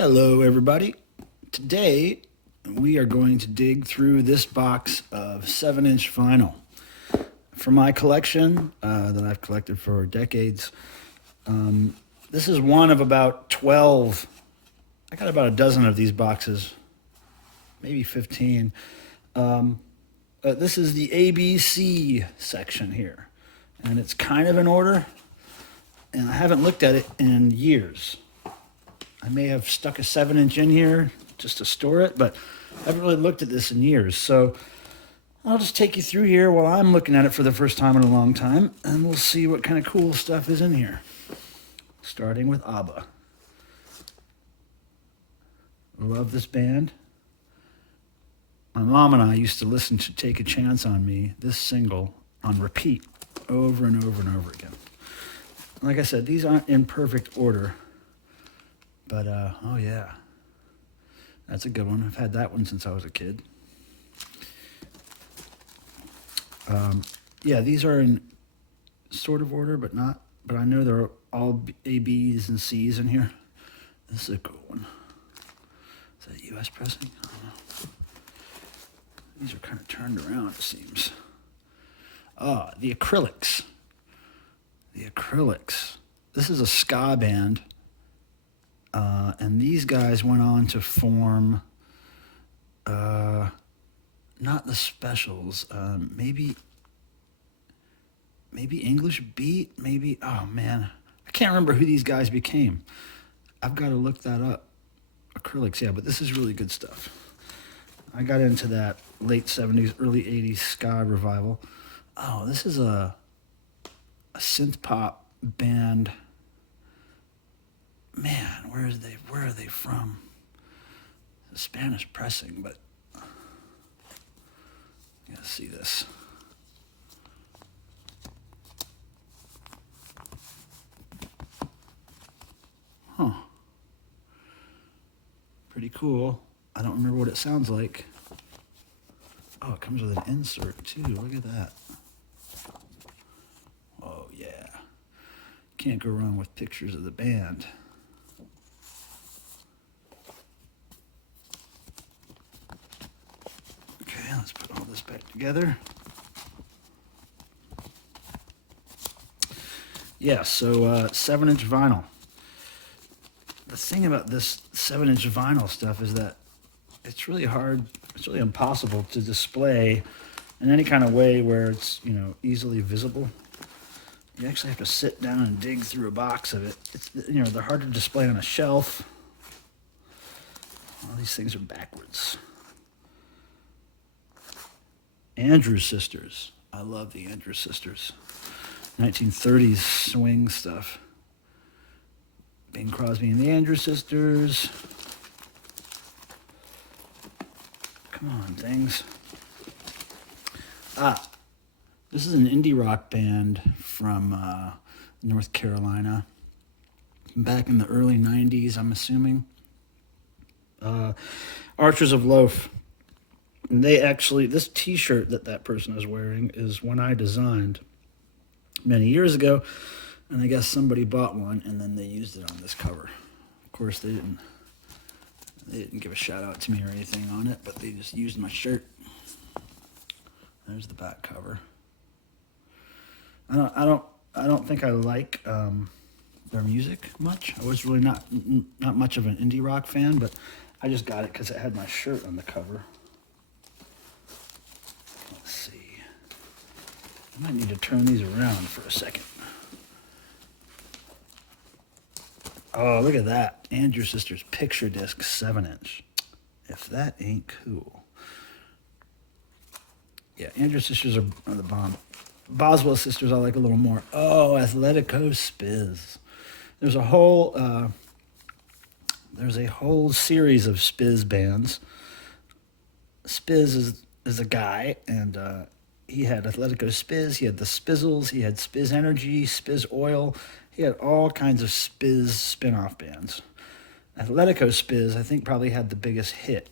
Hello, everybody. Today, we are going to dig through this box of 7-inch vinyl. For my collection that I've collected for decades, this is one of about 12. I got about a dozen of these boxes, maybe 15. This is the ABC section here, and it's kind of in order, and I haven't looked at it in years. I may have stuck a 7-inch in here just to store it, but I haven't really looked at this in years. So I'll just take you through here while I'm looking at it for the first time in a long time, and we'll see what kind of cool stuff is in here. Starting with Abba. Love this band. My mom and I used to listen to Take a Chance on Me, this single, on repeat over and over and over again. Like I said, these aren't in perfect order. But, oh yeah, that's a good one. I've had that one since I was a kid. Yeah, these are in sort of order, but not. But I know there are all A, B's, and C's in here. This is a cool one. Is that U.S. pressing? I don't know. These are kind of turned around, it seems. Ah, the Acrylics. The Acrylics. This is a ska band. And these guys went on to form, not the Specials, maybe English Beat, maybe, oh man, I can't remember who these guys became. I've got to look that up. Acrylics, yeah, but this is really good stuff. I got into that late 70s, early 80s ska revival. Oh, this is a synth pop band. Man, where are they from? It's Spanish pressing, but you gotta see this. Huh. Pretty cool. I don't remember what it sounds like. Oh, it comes with an insert too. Look at that. Oh yeah. Can't go wrong with pictures of the band. Let's put all this back together. Yeah, so 7-inch vinyl. The thing about this 7-inch vinyl stuff is that it's really hard, it's really impossible to display in any kind of way where it's, easily visible. You actually have to sit down and dig through a box of it. It's, they're hard to display on a shelf. All these things are backwards. Andrews Sisters. I love the Andrews Sisters. 1930s swing stuff. Bing Crosby and the Andrews Sisters. Come on, things. This is an indie rock band from North Carolina. Back in the early 90s, I'm assuming. Archers of Loaf. And they actually, this t-shirt that person is wearing is one I designed many years ago, and I guess somebody bought one and then they used it on this cover. Of course, they didn't give a shout out to me or anything on it, but they just used my shirt. There's the back cover. I don't think I like their music much. I was really not much of an indie rock fan, but I just got it because it had my shirt on the cover. I might need to turn these around for a second. Oh, look at that. Andrews Sisters picture disc 7-inch. If that ain't cool. Yeah, Andrews Sisters are the bomb. Boswell Sisters I like a little more. Oh, Athletico Spiz. There's a whole series of Spiz bands. Spiz is a guy, and he had Athletico Spiz, he had the Spizzles, he had Spiz Energy, Spiz Oil. He had all kinds of Spiz spin-off bands. Athletico Spiz, I think, probably had the biggest hit.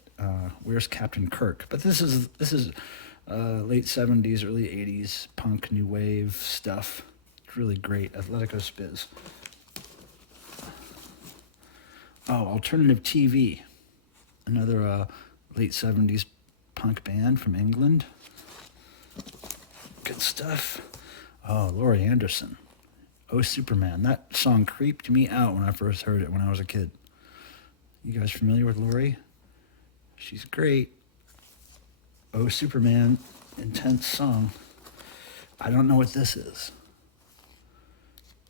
Where's Captain Kirk? But this is late 70s, early 80s punk, new wave stuff. It's really great. Athletico Spiz. Oh, Alternative TV, another late 70s punk band from England. Good stuff. Oh, Laurie Anderson. Oh, Superman. That song creeped me out when I first heard it when I was a kid. You guys familiar with Laurie? She's great. Oh, Superman. Intense song. I don't know what this is.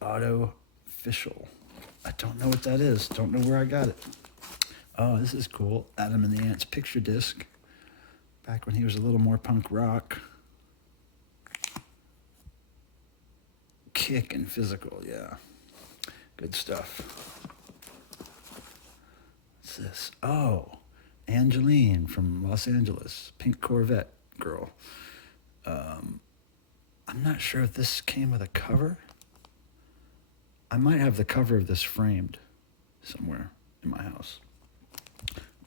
Official. I don't know what that is. Don't know where I got it. Oh, this is cool. Adam and the Ants picture disc. Back when he was a little more punk rock. Kick and Physical, yeah. Good stuff. What's this? Oh, Angeline from Los Angeles. Pink Corvette girl. I'm not sure if this came with a cover. I might have the cover of this framed somewhere in my house.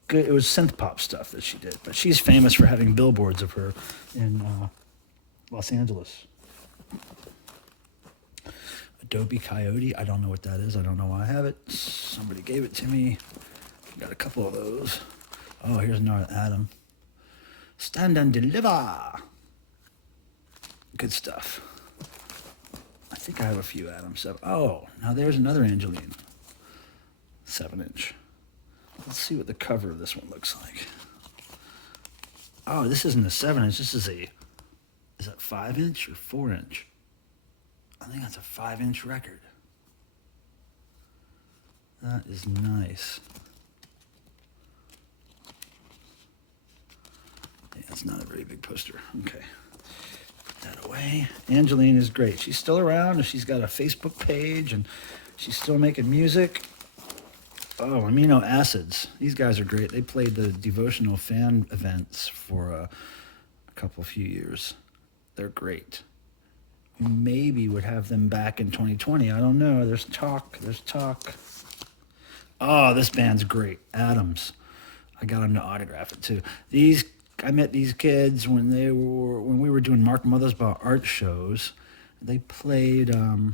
Good. It was synth pop stuff that she did, but she's famous for having billboards of her in Los Angeles. Adobe Coyote. I don't know what that is. I don't know why I have it. Somebody gave it to me. Got a couple of those. Oh, here's another Adam. Stand and Deliver. Good stuff. I think I have a few Adams. Oh, now there's another Angeline. 7-inch. Let's see what the cover of this one looks like. Oh, this isn't a 7-inch. This is a... Is that 5-inch or 4-inch? I think that's a 5-inch record. That is nice. Yeah, it's not a very big poster. Okay. Put that away. Angeline is great. She's still around, and she's got a Facebook page, and she's still making music. Oh, Amino Acids. These guys are great. They played the devotional fan events for a few years. They're great. We maybe would have them back in 2020. I don't know. There's talk. Oh, this band's great. Adams. I got them to autograph it too. I met these kids when we were doing Mark Mothersbaugh art shows. They played a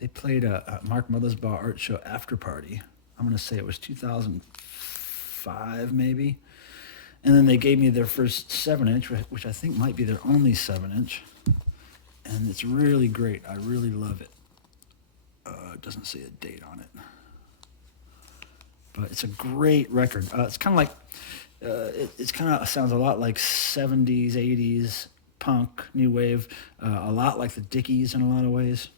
Mark Mothersbaugh art show after party. I'm gonna say it was 2005 maybe. And then they gave me their first 7-inch, which I think might be their only 7-inch. And it's really great. I really love it. It doesn't say a date on it. But it's a great record. It's kind of like, it kind of sounds a lot like 70s, 80s punk, new wave. A lot like the Dickies in a lot of ways.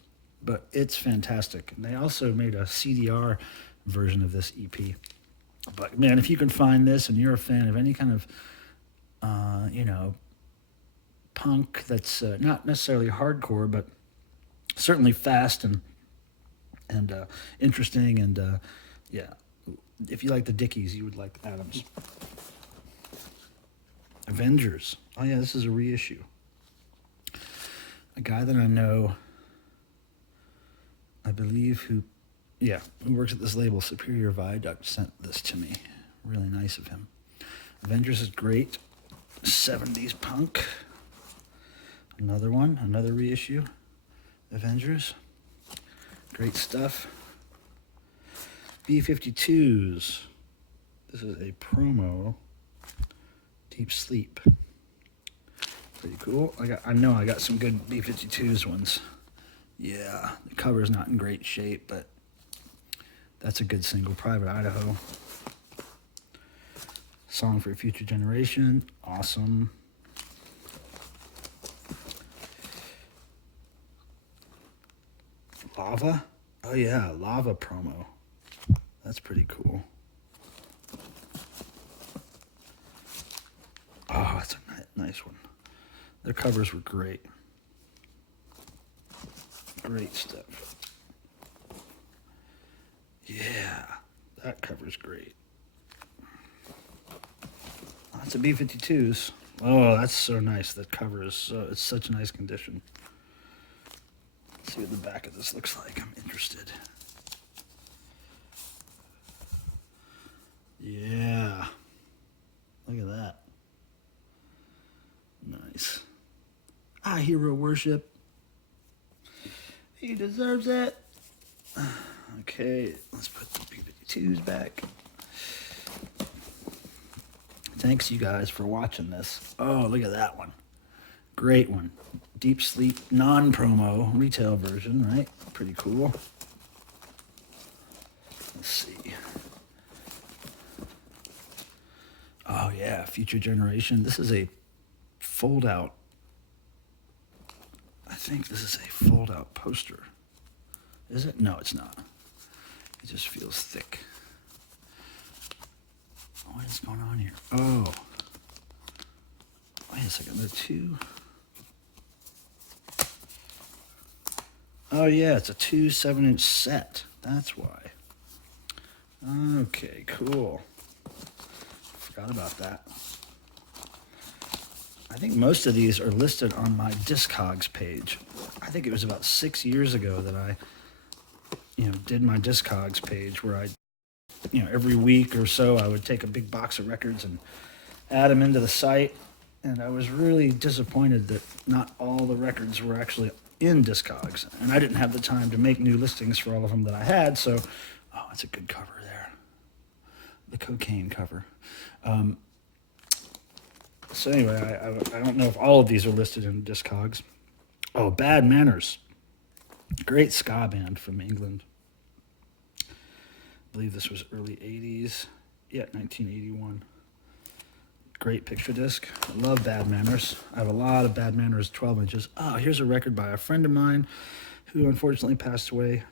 But it's fantastic. And they also made a CDR version of this EP. But man, if you can find this and you're a fan of any kind of, punk that's not necessarily hardcore, but certainly fast and interesting, and yeah, if you like the Dickies, you would like Adams. Avengers. Oh yeah, this is a reissue. A guy that I know, I believe, who works at this label, Superior Viaduct, sent this to me. Really nice of him. Avengers is great. 70s punk. Another one, another reissue. Avengers. Great stuff. B-52s. This is a promo. Deep Sleep. Pretty cool. I know I got some good B-52s ones. Yeah, the cover's not in great shape, but that's a good single. Private Idaho. Song for a Future Generation. Awesome. Lava? Oh yeah, Lava promo. That's pretty cool. Oh, that's a nice one. Their covers were great. Great stuff. Yeah, that cover's great. Lots of B-52s. Oh, that's so nice. That cover is it's such a nice condition. Let's see what the back of this looks like. I'm interested. Yeah. Look at that. Nice. Hero worship. He deserves it. Okay, let's put the 2's back. Thanks, you guys, for watching this. Oh, look at that one. Great one. Deep Sleep non-promo retail version, right? Pretty cool. Let's see. Oh, yeah, Future Generation. This is a fold-out. I think this is a fold-out poster. Is it? No, it's not. It just feels thick. What is going on here? Oh. Wait a second. There are two. Oh, yeah. It's a 2 7-inch set. That's why. Okay, cool. Forgot about that. I think most of these are listed on my Discogs page. I think it was about 6 years ago that I, did my Discogs page where I, every week or so I would take a big box of records and add them into the site. And I was really disappointed that not all the records were actually in Discogs. And I didn't have the time to make new listings for all of them that I had. So, oh, it's a good cover there. The cocaine cover. So anyway, I don't know if all of these are listed in Discogs. Oh, Bad Manners. Great ska band from England. I believe this was early 80s. Yeah, 1981. Great picture disc. I love Bad Manners. I have a lot of Bad Manners 12 inches. Oh, here's a record by a friend of mine who unfortunately passed away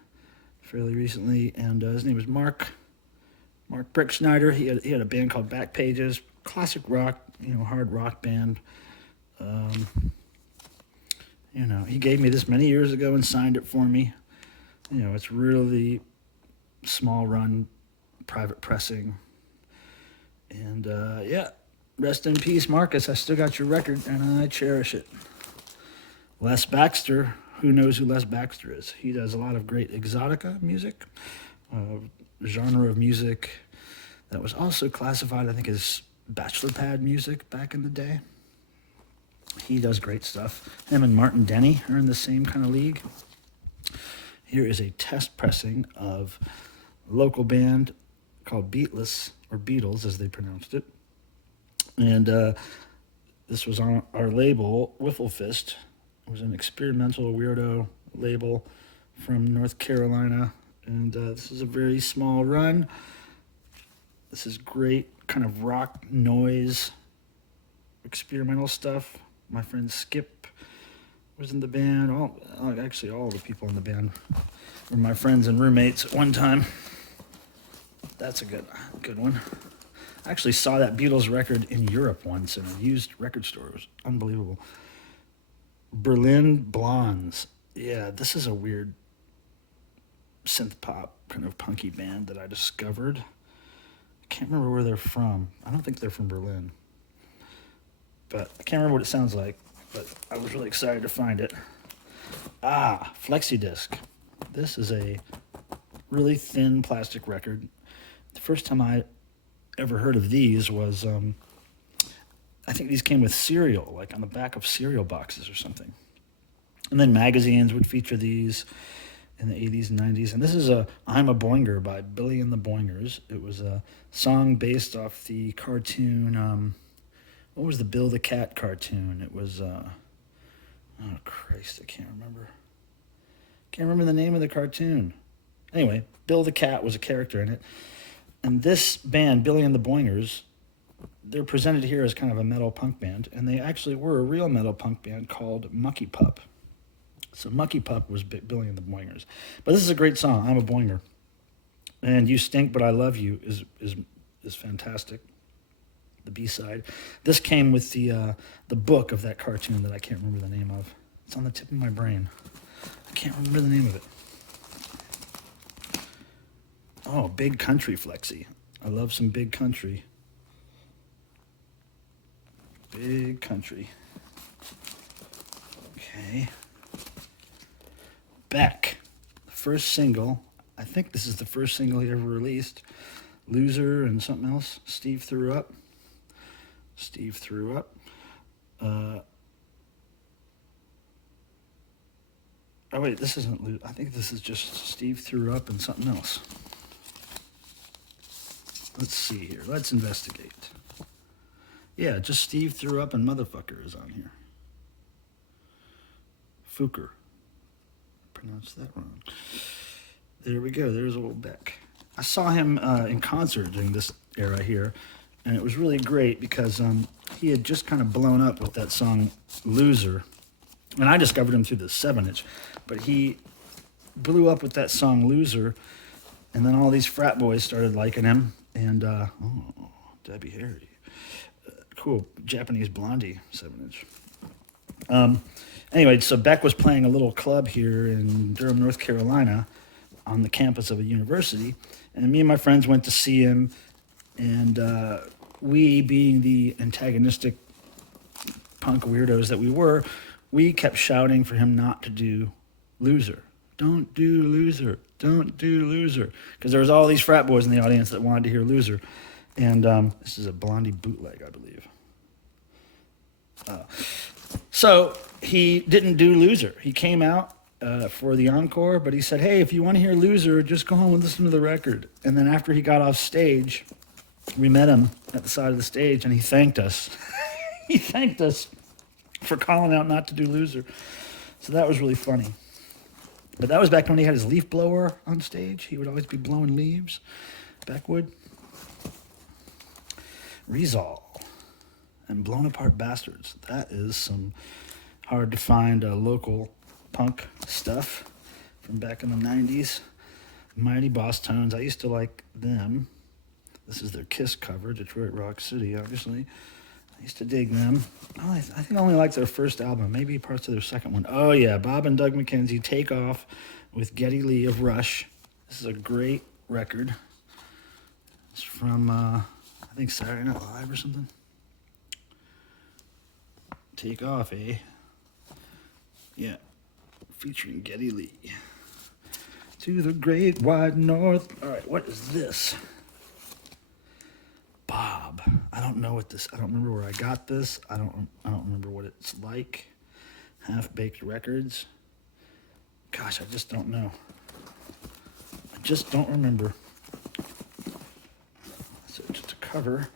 fairly recently. And his name was Mark Brickschneider. He had a band called Back Pages. Classic rock, hard rock band. He gave me this many years ago and signed it for me. It's really small run, private pressing. And yeah, rest in peace, Marcus. I still got your record and I cherish it. Les Baxter, who knows who Les Baxter is? He does a lot of great exotica music, genre of music that was also classified, I think, as bachelor pad music back in the day. He does great stuff. Him and Martin Denny are in the same kind of league. Here is a test pressing of a local band called Beatless, or Beatles as they pronounced it. And this was on our label, Wiffle Fist. It was an experimental weirdo label from North Carolina. And this is a very small run. This is great kind of rock noise, experimental stuff. My friend Skip was in the band. Actually, all the people in the band were my friends and roommates at one time. That's a good one. I actually saw that Beatles record in Europe once in a used record store. It was unbelievable. Berlin Blondes. Yeah, this is a weird synth pop kind of punky band that I discovered. I can't remember where they're from. I don't think they're from Berlin. But I can't remember what it sounds like, but I was really excited to find it. Flexi Disk. This is a really thin plastic record. The first time I ever heard of these was, I think these came with cereal, like on the back of cereal boxes or something. And then magazines would feature these in the 80s and 90s. And this is I'm a Boinger by Billy and the Boingers. It was a song based off the cartoon, what was the Bill the Cat cartoon? It was, oh Christ, I can't remember. Can't remember the name of the cartoon. Anyway, Bill the Cat was a character in it. And this band, Billy and the Boingers, they're presented here as kind of a metal punk band, and they actually were a real metal punk band called Mucky Pup. So Mucky Pup was Billy and the Boingers. But this is a great song, I'm a Boinger. And You Stink But I Love You is fantastic. The B-side. This came with the book of that cartoon that I can't remember the name of. It's on the tip of my brain. I can't remember the name of it. Oh, Big Country Flexi. I love some Big Country. Big Country. Okay. Beck. The first single. I think this is the first single he ever released. Loser and something else. Steve Threw Up. Oh wait, this isn't. I think this is just Steve Threw Up and something else. Let's see here. Let's investigate. Yeah, just Steve threw up and motherfucker is on here. Fuker. Pronounced that wrong. There we go. There's old Beck. I saw him in concert during this era here, and it was really great because he had just kind of blown up with that song Loser. And I discovered him through the 7-inch, but he blew up with that song Loser, and then all these frat boys started liking him, and Debbie Harry. Cool, Japanese Blondie 7-inch. Anyway, so Beck was playing a little club here in Durham, North Carolina, on the campus of a university, and me and my friends went to see him, and we, being the antagonistic punk weirdos that we were, we kept shouting for him not to do Loser. Don't do Loser. Don't do Loser. Because there was all these frat boys in the audience that wanted to hear Loser. And this is a Blondie bootleg, I believe. So he didn't do Loser. He came out for the encore, but he said, hey, if you want to hear Loser, just go home and listen to the record. And then after he got off stage, we met him at the side of the stage, and he thanked us. He thanked us for calling out not to do Loser. So that was really funny. But that was back when he had his leaf blower on stage. He would always be blowing leaves. Beckwood. Rezol. And Blown Apart Bastards. That is some hard to find local punk stuff from back in the 90s. Mighty Boss Tones. I used to like them. This is their Kiss cover, Detroit Rock City, obviously. I used to dig them. Oh, I think I only liked their first album, maybe parts of their second one. Oh, yeah, Bob and Doug McKenzie, Take Off with Geddy Lee of Rush. This is a great record. It's from, I think, Saturday Night Live or something. Take Off, eh? Yeah, featuring Geddy Lee. To the great wide north. All right, what is this? Bob. I don't know what this. I don't remember where I got this. I don't remember what it's like. Half-Baked Records. Gosh, I just don't know. I just don't remember. So just a cover.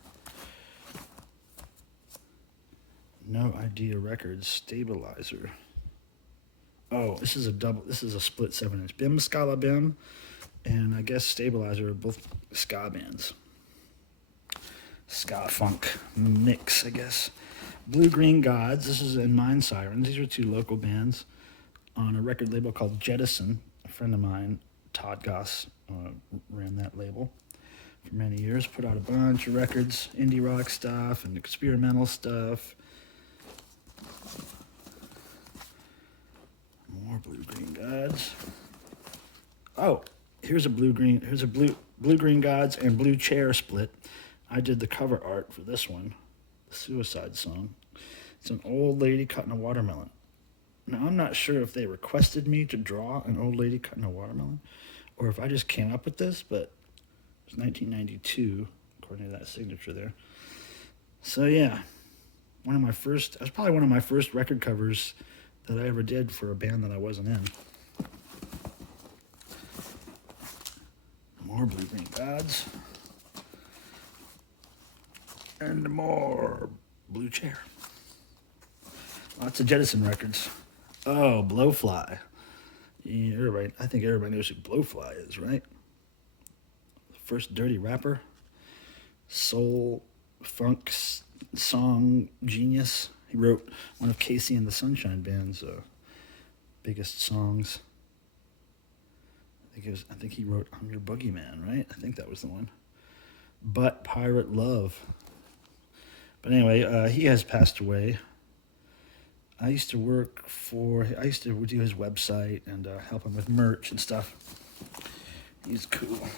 No Idea Records Stabilizer. Oh, this is a double. This is a split 7-inch. Bim Scala Bim, and I guess Stabilizer are both ska bands. Ska funk mix, I guess. Blue Green Gods. This is in Mind Sirens. These are two local bands on a record label called Jettison. A friend of mine, Todd Goss, ran that label for many years. Put out a bunch of records, indie rock stuff and experimental stuff. More Blue Green Gods. Oh, here's a Blue Green Gods and Blue Chair split. I did the cover art for this one, the Suicide Song. It's an old lady cutting a watermelon. Now, I'm not sure if they requested me to draw an old lady cutting a watermelon or if I just came up with this, but it was 1992, according to that signature there. So, yeah, it was probably one of my first record covers that I ever did for a band that I wasn't in. More Blue Green Gods. And more Blue Chair. Lots of Jettison records. Oh, Blowfly. Yeah, I think everybody knows who Blowfly is, right? The first dirty rapper. Soul, funk, song genius. He wrote one of Casey and the Sunshine Band's biggest songs. I think he wrote I'm Your Boogeyman, right? I think that was the one. But Pirate Love. But anyway, he has passed away. I used to do his website and help him with merch and stuff. He's cool.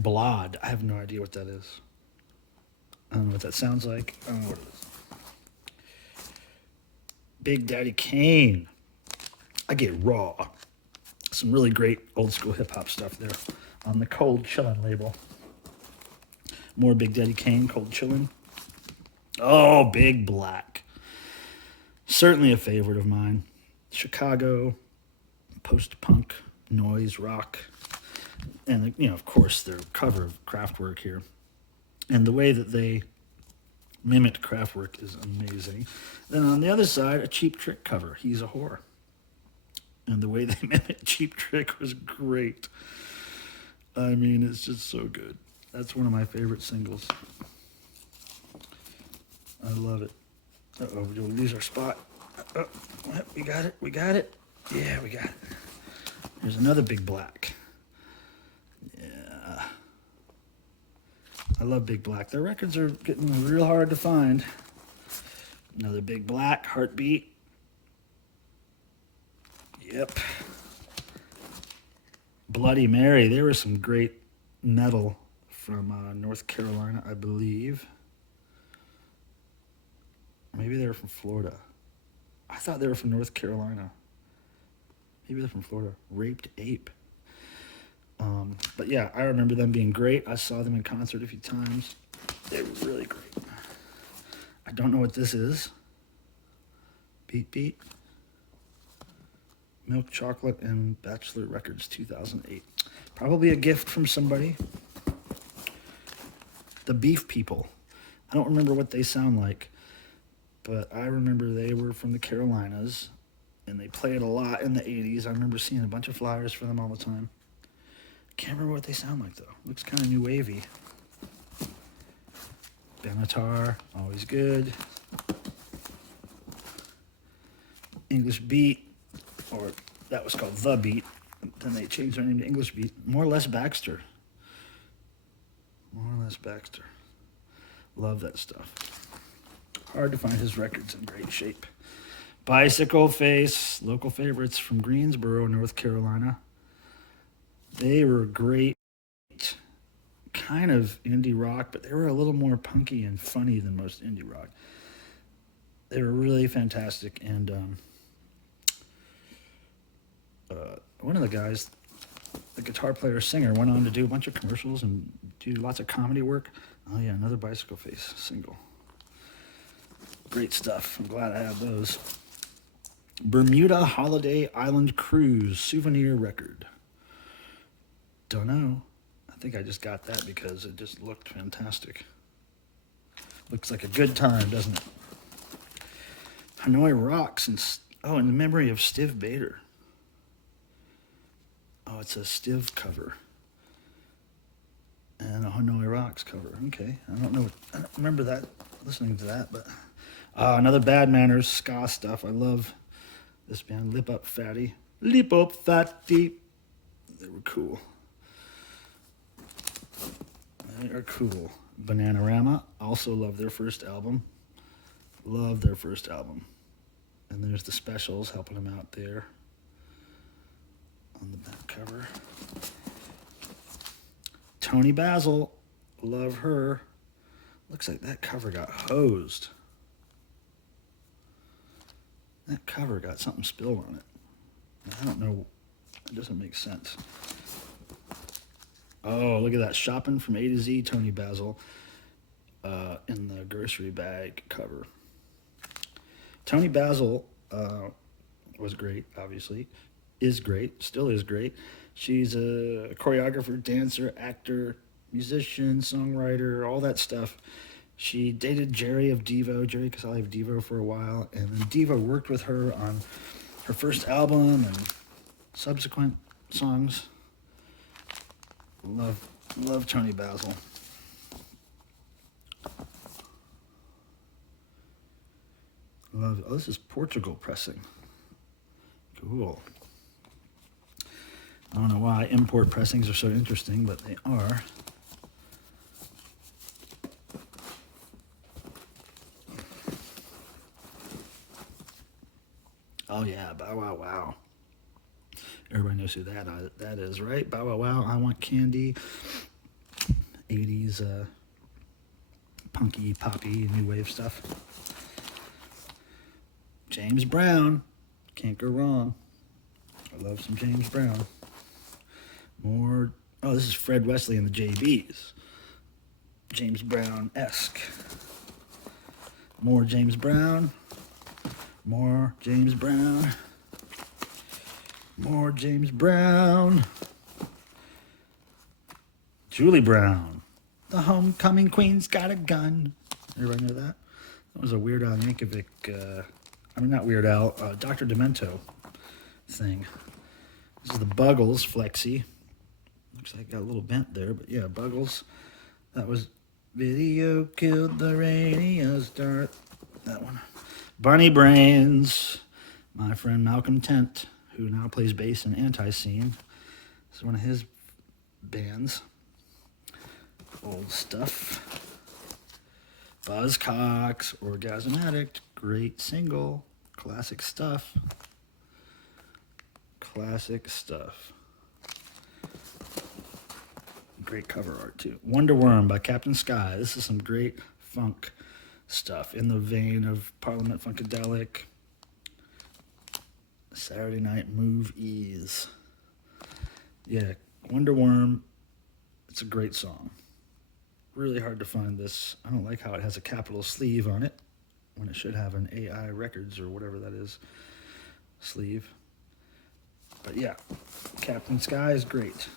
Blod. I have no idea what that is. I don't know what that sounds like. I don't know what it is. Big Daddy Kane. I get raw. Some really great old school hip hop stuff there on the Cold Chillin' label. More Big Daddy Kane, Cold Chillin'. Oh, Big Black. Certainly a favorite of mine. Chicago, post-punk, noise, rock. And, of course, their cover of Kraftwerk here. And the way that they mimicked Kraftwerk is amazing. Then on the other side, a Cheap Trick cover. He's a Whore. And the way they mimicked Cheap Trick was great. I mean, it's just so good. That's one of my favorite singles. I love it. Uh-oh, did we lose our spot? Oh, we got it, we got it. Yeah, we got it. There's another Big Black. Yeah. I love Big Black. Their records are getting real hard to find. Another Big Black, Heartbeat. Yep. Bloody Mary. There was some great metal from North Carolina, I believe. Maybe they were from Florida. I thought they were from North Carolina. Maybe they're from Florida. Raped Ape. But yeah, I remember them being great. I saw them in concert a few times. They were really great. I don't know what this is. Beat Beat. Milk Chocolate and Bachelor Records 2008. Probably a gift from somebody. The Beef People. I don't remember what they sound like, but I remember they were from the Carolinas, and they played a lot in the 80s. I remember seeing a bunch of flyers for them all the time. Can't remember what they sound like, though. Looks kind of new wavy. Benatar, always good. English Beat, or that was called The Beat. Then they changed their name to English Beat. More or Less Baxter. More or Less Baxter. Love that stuff. Hard to find his records in great shape. Bicycle Face, local favorites from Greensboro, North Carolina. They were great, kind of indie rock, but they were a little more punky and funny than most indie rock. They were really fantastic, and one of the guys, the guitar player singer, went on to do a bunch of commercials and do lots of comedy work. Oh yeah, another Bicycle Face single. Great stuff. I'm glad I have those. Bermuda Holiday Island Cruise souvenir record. Don't know. I think I just got that because it just looked fantastic. Looks like a good time, doesn't it? Hanoi Rocks in the memory of Stiv Bader. Oh, it's a Stiv cover. And a Hanoi Rocks cover. Okay. I don't remember that, listening to that, but another Bad Manners ska stuff. I love this band, Lip Up Fatty. Lip Up Fatty. They were cool. They are cool. Bananarama. Also love their first album. Love their first album. And there's the Specials helping them out there on the back cover. Toni Basil. Love her. Looks like that cover got hosed. That cover got something spilled on it. I don't know. It doesn't make sense. Oh, look at that. Shopping from A to Z, Toni Basil, in the grocery bag cover. Toni Basil was great, obviously. Is great. Still is great. She's a choreographer, dancer, actor, musician, songwriter, all that stuff. She dated Jerry Casale of Devo for a while, and then Devo worked with her on her first album and subsequent songs. Love Toni Basil. This is Portugal pressing. Cool. I don't know why import pressings are so interesting, but they are. Oh yeah, Bow Wow Wow. Everybody knows who that is, right? Bow Wow Wow, I Want Candy. 80s punky, poppy, new wave stuff. James Brown. Can't go wrong. I love some James Brown. More. Oh, this is Fred Wesley and the JBs. James Brown-esque. More James Brown. More James Brown. More James Brown. Julie Brown. The homecoming queen's got a gun. Everybody know that? That was a Weird Al Yankovic, not Weird Al, Dr. Demento thing. This is the Buggles, Flexi. Looks like it got a little bent there, but yeah, Buggles. That was Video Killed the Radio Star. That one. Bunny Brains. My friend Malcolm Tent, who now plays bass in Anti-Scene. This is one of his bands. Old stuff. Buzzcocks, Orgasm Addict, great single, classic stuff. Classic stuff. Great cover art too. Wonder Worm by Captain Sky. This is some great funk stuff in the vein of Parliament Funkadelic, Saturday Night Move Ease. Yeah, Wonder Worm, it's a great song. Really hard to find this. I don't like how it has a capital sleeve on it when it should have an AI Records or whatever that is sleeve. But yeah, Captain Sky is great.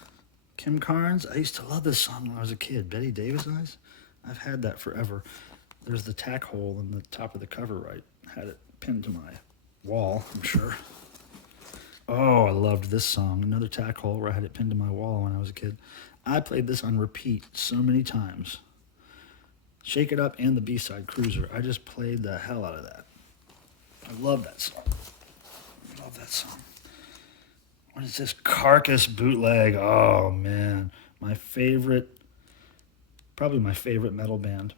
Kim Carnes, I used to love this song when I was a kid. Betty Davis Eyes, I've had that forever. There's the tack hole in the top of the cover right. Had it pinned to my wall, I'm sure. Oh, I loved this song. Another tack hole where I had it pinned to my wall when I was a kid. I played this on repeat so many times. Shake It Up and the B-side, Cruiser. I just played the hell out of that. I love that song. I love that song. What is this? Carcass bootleg. Oh, man. My favorite, probably my favorite metal band.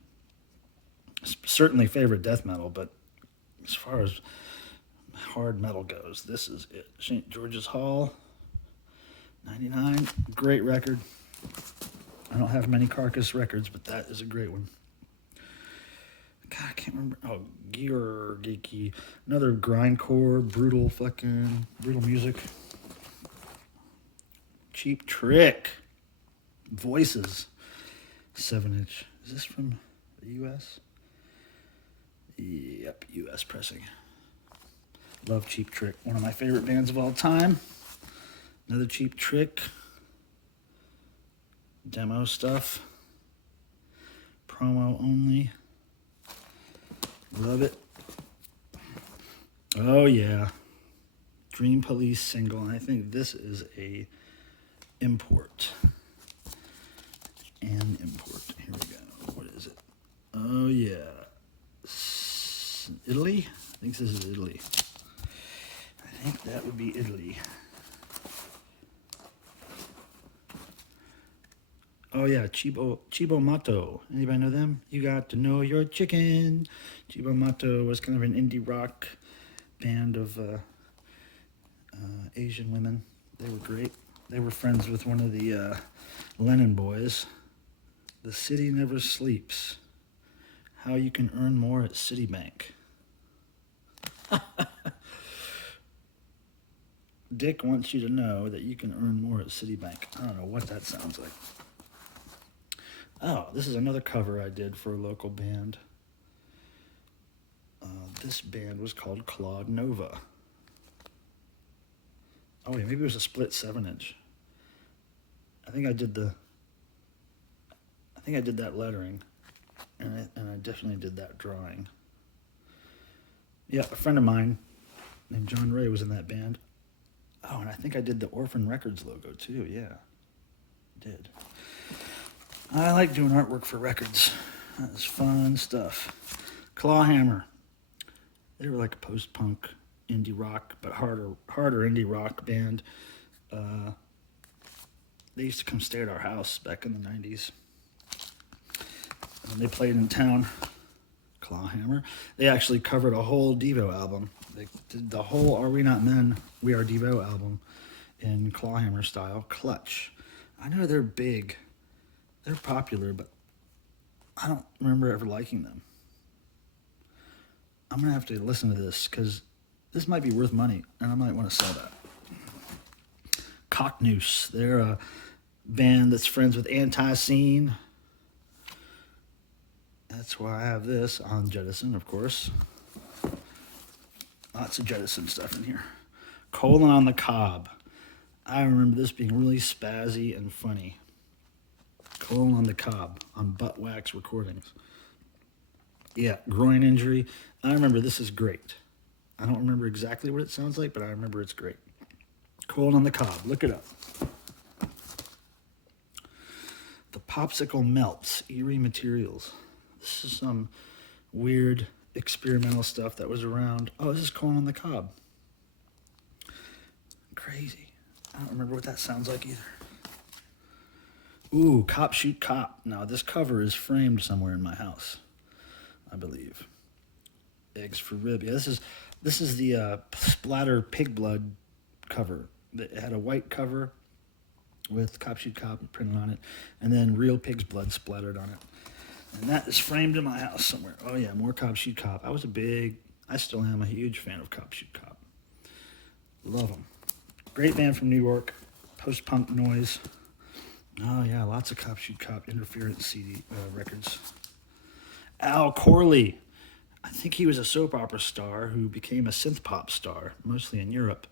Certainly favorite death metal, but as far as hard metal goes, this is it. St. George's Hall, 99. Great record. I don't have many Carcass records, but that is a great one. God, I can't remember. Oh, Geeky. Another grindcore, brutal music. Cheap Trick. Voices. 7-inch. Is this from the U.S.? Yep, U.S. pressing. Love Cheap Trick. One of my favorite bands of all time. Another Cheap Trick. Demo stuff. Promo only. Love it. Oh yeah. Dream Police single. And I think this is a import. An import. Here we go. What is it? Oh yeah. Italy? I think this is Italy. I think that would be Italy. Oh yeah, Cibo Matto. Anybody know them? You Got to Know Your Chicken. Cibo Matto was kind of an indie rock band of Asian women. They were great. They were friends with one of the Lennon boys. The City Never Sleeps. How you can earn more at Citibank. Dick wants you to know that you can earn more at Citibank. I don't know what that sounds like. Oh, this is another cover I did for a local band. This band was called Claude Nova. Oh, yeah, maybe it was a split 7-inch. I think I did that lettering, and I definitely did that drawing. Yeah, a friend of mine named John Ray was in that band. Oh, and I think I did the Orphan Records logo too. Yeah, did. I like doing artwork for records. That's fun stuff. Clawhammer. They were like a post-punk indie rock, but harder indie rock band. They used to come stay at our house back in the 90s. And they played in town. Clawhammer. They actually covered a whole Devo album. They did the whole Are We Not Men, We Are Devo album in Clawhammer style. Clutch. I know they're big. They're popular, but I don't remember ever liking them. I'm going to have to listen to this because this might be worth money, and I might want to sell that. Cocknoose. They're a band that's friends with Anti-Scene. That's why I have this on Jettison, of course. Lots of Jettison stuff in here. Colon on the Cob. I remember this being really spazzy and funny. Coal on the Cob on Butt Wax Recordings. Yeah, groin injury. I remember this is great. I don't remember exactly what it sounds like, but I remember it's great. Coal on the Cob. Look it up. The Popsicle Melts, Eerie Materials. This is some weird experimental stuff that was around. Oh, this is Coal on the Cob. Crazy. I don't remember what that sounds like either. Ooh, Cop Shoot Cop. Now, this cover is framed somewhere in my house, I believe. Eggs for Rib. Yeah, this is the splatter pig blood cover. It had a white cover with Cop Shoot Cop printed on it, and then real pig's blood splattered on it. And that is framed in my house somewhere. Oh yeah, more Cop Shoot Cop. I still am a huge fan of Cop Shoot Cop. Love them. Great band from New York, post-punk noise. Oh yeah, lots of Cop Shoot Cop interference CD records. Al Corley. I think he was a soap opera star who became a synth pop star, mostly in Europe.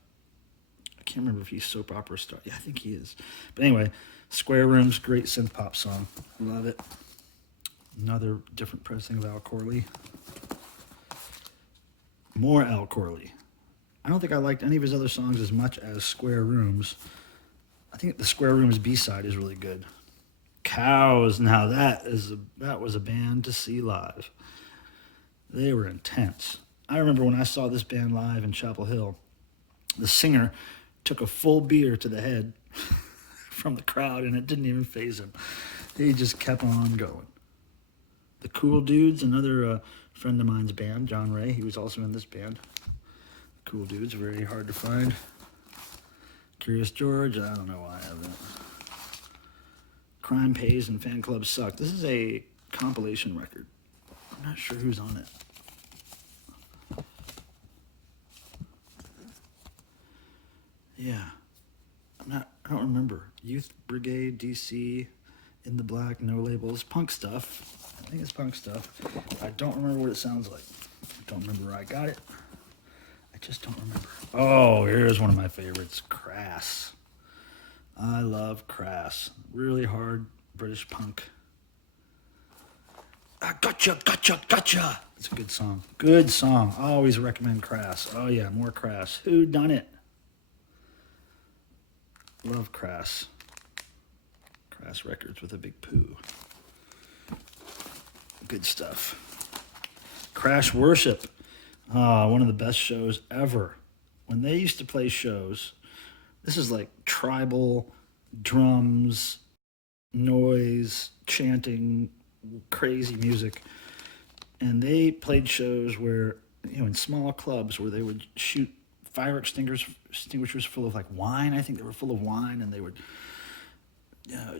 I can't remember if he's a soap opera star. Yeah, I think he is. But anyway, Square Rooms, great synth pop song. Love it. Another different pressing of Al Corley. More Al Corley. I don't think I liked any of his other songs as much as Square Rooms. I think the Square Rooms B-side is really good. Cows. Now that was a band to see live. They were intense. I remember when I saw this band live in Chapel Hill, the singer took a full beer to the head from the crowd, and it didn't even faze him. He just kept on going. The Cool Dudes, another friend of mine's band, John Ray, he was also in this band. Cool Dudes, very hard to find. Curious George, I don't know why I have that. Crime Pays and Fan Clubs Suck. This is a compilation record. I'm not sure who's on it. Yeah. I don't remember. Youth Brigade, DC, In the Black, No Labels, punk stuff. I think it's punk stuff. I don't remember what it sounds like. I don't remember where I got it. I just don't remember. Oh, here's one of my favorites, Crass. I love Crass. Really hard British punk. I gotcha, gotcha, gotcha. It's a good song. Good song. I always recommend Crass. Oh yeah, more Crass. Who done it? Love Crass. Crass Records with a big poo. Good stuff. Crash Worship. One of the best shows ever. When they used to play shows, this is like tribal drums, noise, chanting, crazy music. And they played shows where, in small clubs where they would shoot fire extinguishers full of like wine. I think they were full of wine, and they would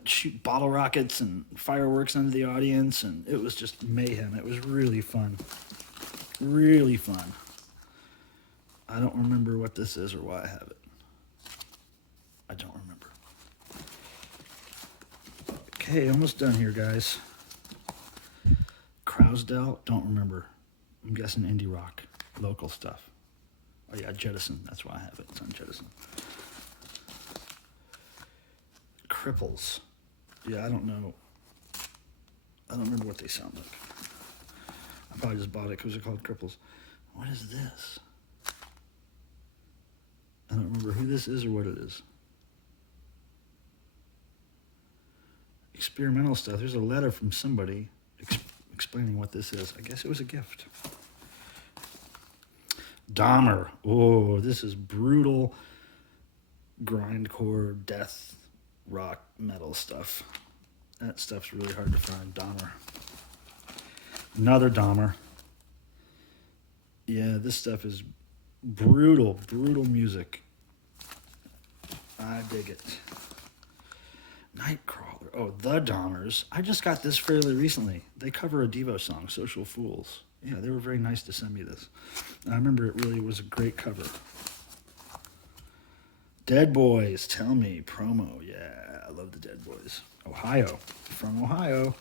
shoot bottle rockets and fireworks into the audience, and it was just mayhem. It was really fun. Really fun. I don't remember what this is or why I have it. I don't remember. Okay, almost done here, guys. Crousdell, don't remember. I'm guessing indie rock, local stuff. Oh yeah, Jettison, that's why I have it. It's on Jettison. Cripples. Yeah, I don't know. I don't remember what they sound like. I probably just bought it because they're called Cripples. What is this? I don't remember who this is or what it is. Experimental stuff. There's a letter from somebody explaining what this is. I guess it was a gift. Dahmer. Oh, this is brutal grindcore, death, rock, metal stuff. That stuff's really hard to find. Dahmer. Another Dahmer. Yeah, this stuff is brutal music. I dig it. Nightcrawler. Oh, the Dahmers. I just got this fairly recently. They cover a Devo song, Social Fools. Yeah, they were very nice to send me this. I remember it really was a great cover. Dead Boys, Tell Me, promo. Yeah, I love the Dead Boys. Ohio. From Ohio.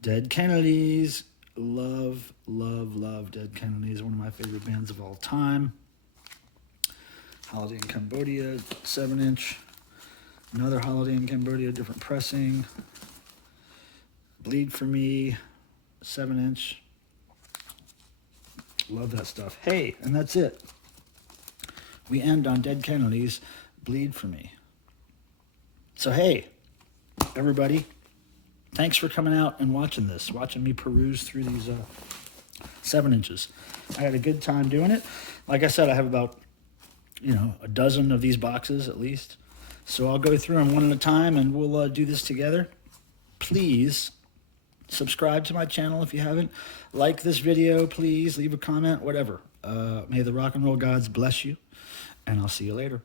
Dead Kennedys. Love Dead Kennedys. One of my favorite bands of all time. Holiday in Cambodia, 7-inch. Another Holiday in Cambodia, different pressing. Bleed for Me, 7-inch. Love that stuff. Hey, and that's it. We end on Dead Kennedy's Bleed for Me. So hey, everybody, thanks for coming out and watching this, watching me peruse through these 7-inches. I had a good time doing it. Like I said, I have about, a dozen of these boxes at least. So I'll go through them one at a time and we'll do this together. Please subscribe to my channel if you haven't. Like this video, please. Leave a comment, whatever. May the rock and roll gods bless you. And I'll see you later.